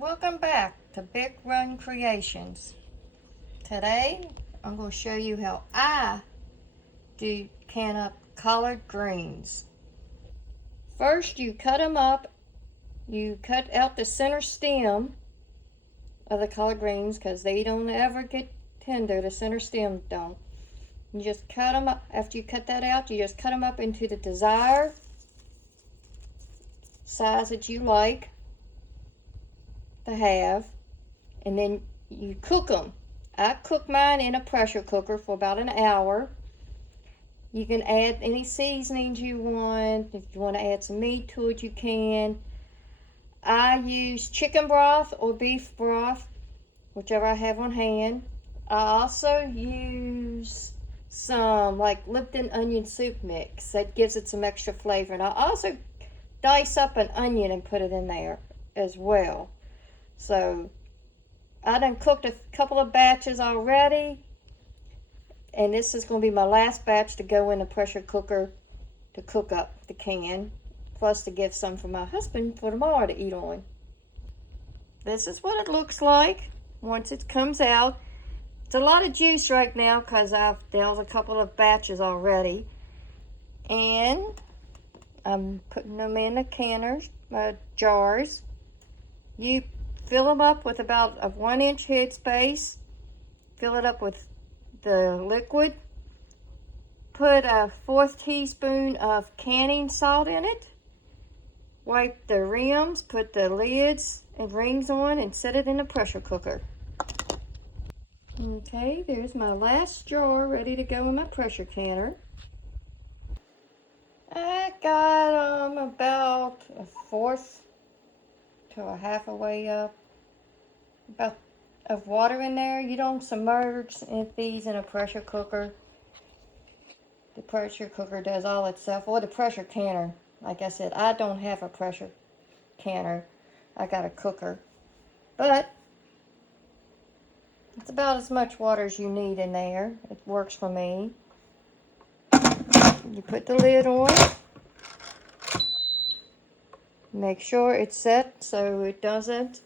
Welcome back to Big Run Creations. Today I'm going to show you how I do can up collard greens. First you cut them up. You cut out the center stem of the collard greens because they don't ever get tender. The center stem don't. You just cut them up. After you cut that out, you just cut them up into the desired size that you like to have, and then you cook them. I cook mine in a pressure cooker for about an hour. You can add any seasonings you want. If you want to add some meat to it, you can. I use chicken broth or beef broth, whichever I have on hand. I also use some like Lipton onion soup mix. That gives it some extra flavor. And I also dice up an onion and put it in there as well. So I done cooked a couple of batches already, and this is going to be my last batch to go in the pressure cooker to cook up the can, plus to give some for my husband for tomorrow to eat on. This is what it looks like once it comes out. It's a lot of juice right now because I've dealt a couple of batches already, and I'm putting them in the canners, jars. You fill them up with about a 1-inch headspace. Fill it up with the liquid. Put a 1/4 teaspoon of canning salt in it. Wipe the rims, put the lids and rings on, and set it in the pressure cooker. Okay, there's my last jar ready to go in my pressure canner. I got about a 1/4 to a 1/2 way up about of water in there. You don't submerge these in a pressure cooker. The pressure cooker does all itself, or the pressure canner. Like I said, I don't have a pressure canner. I got a cooker. But it's about as much water as you need in there. It works for me. You put the lid on. Make sure it's set so it doesn't,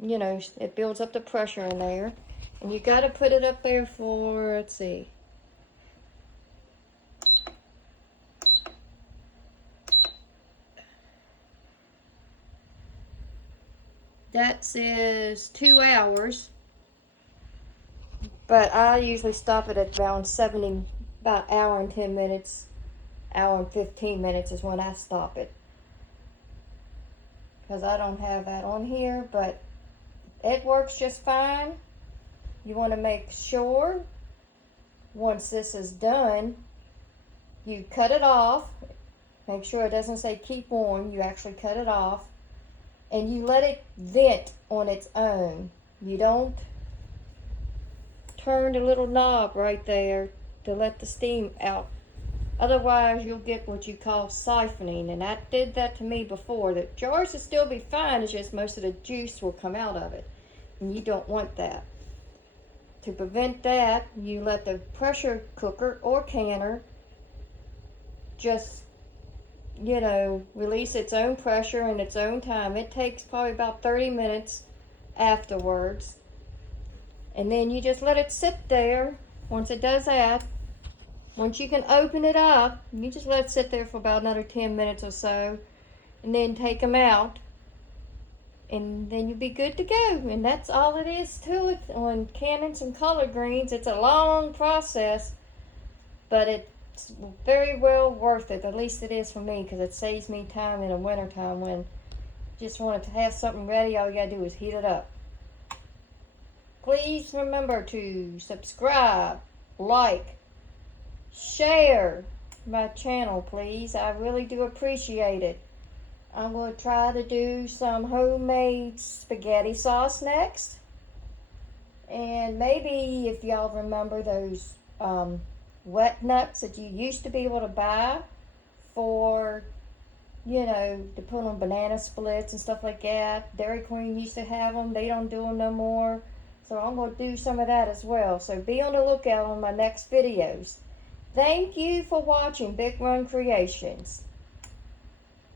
it builds up the pressure in there. And you got to put it up there for, let's see, that says 2 hours. But I usually stop it at around about hour and 10 minutes. Hour and 15 minutes is when I stop it. Because I don't have that on here, but it works just fine. You want to make sure once this is done, you cut it off. Make sure it doesn't say keep warm. You actually cut it off. And you let it vent on its own. You don't turn the little knob right there to let the steam out. Otherwise, you'll get what you call siphoning, and that did that to me before. The jars will still be fine, it's just most of the juice will come out of it, and you don't want that. To prevent that, you let the pressure cooker or canner just, release its own pressure in its own time. It takes probably about 30 minutes afterwards, and then you just let it sit there. Once it does that, once you can open it up, you just let it sit there for about another 10 minutes or so, and then take them out, and then you'll be good to go. And that's all it is to it on canning some collard greens. It's a long process, but it's very well worth it. At least it is for me, because it saves me time in the wintertime when you just wanted to have something ready. All you gotta do is heat it up. Please remember to subscribe, like, share my channel, please. I really do appreciate it. I'm going to try to do some homemade spaghetti sauce next. And maybe if y'all remember those wet nuts that you used to be able to buy for, to put on banana splits and stuff like that. Dairy Queen used to have them. They don't do them no more. So I'm going to do some of that as well. So be on the lookout on my next videos. Thank you for watching Big Run Creations.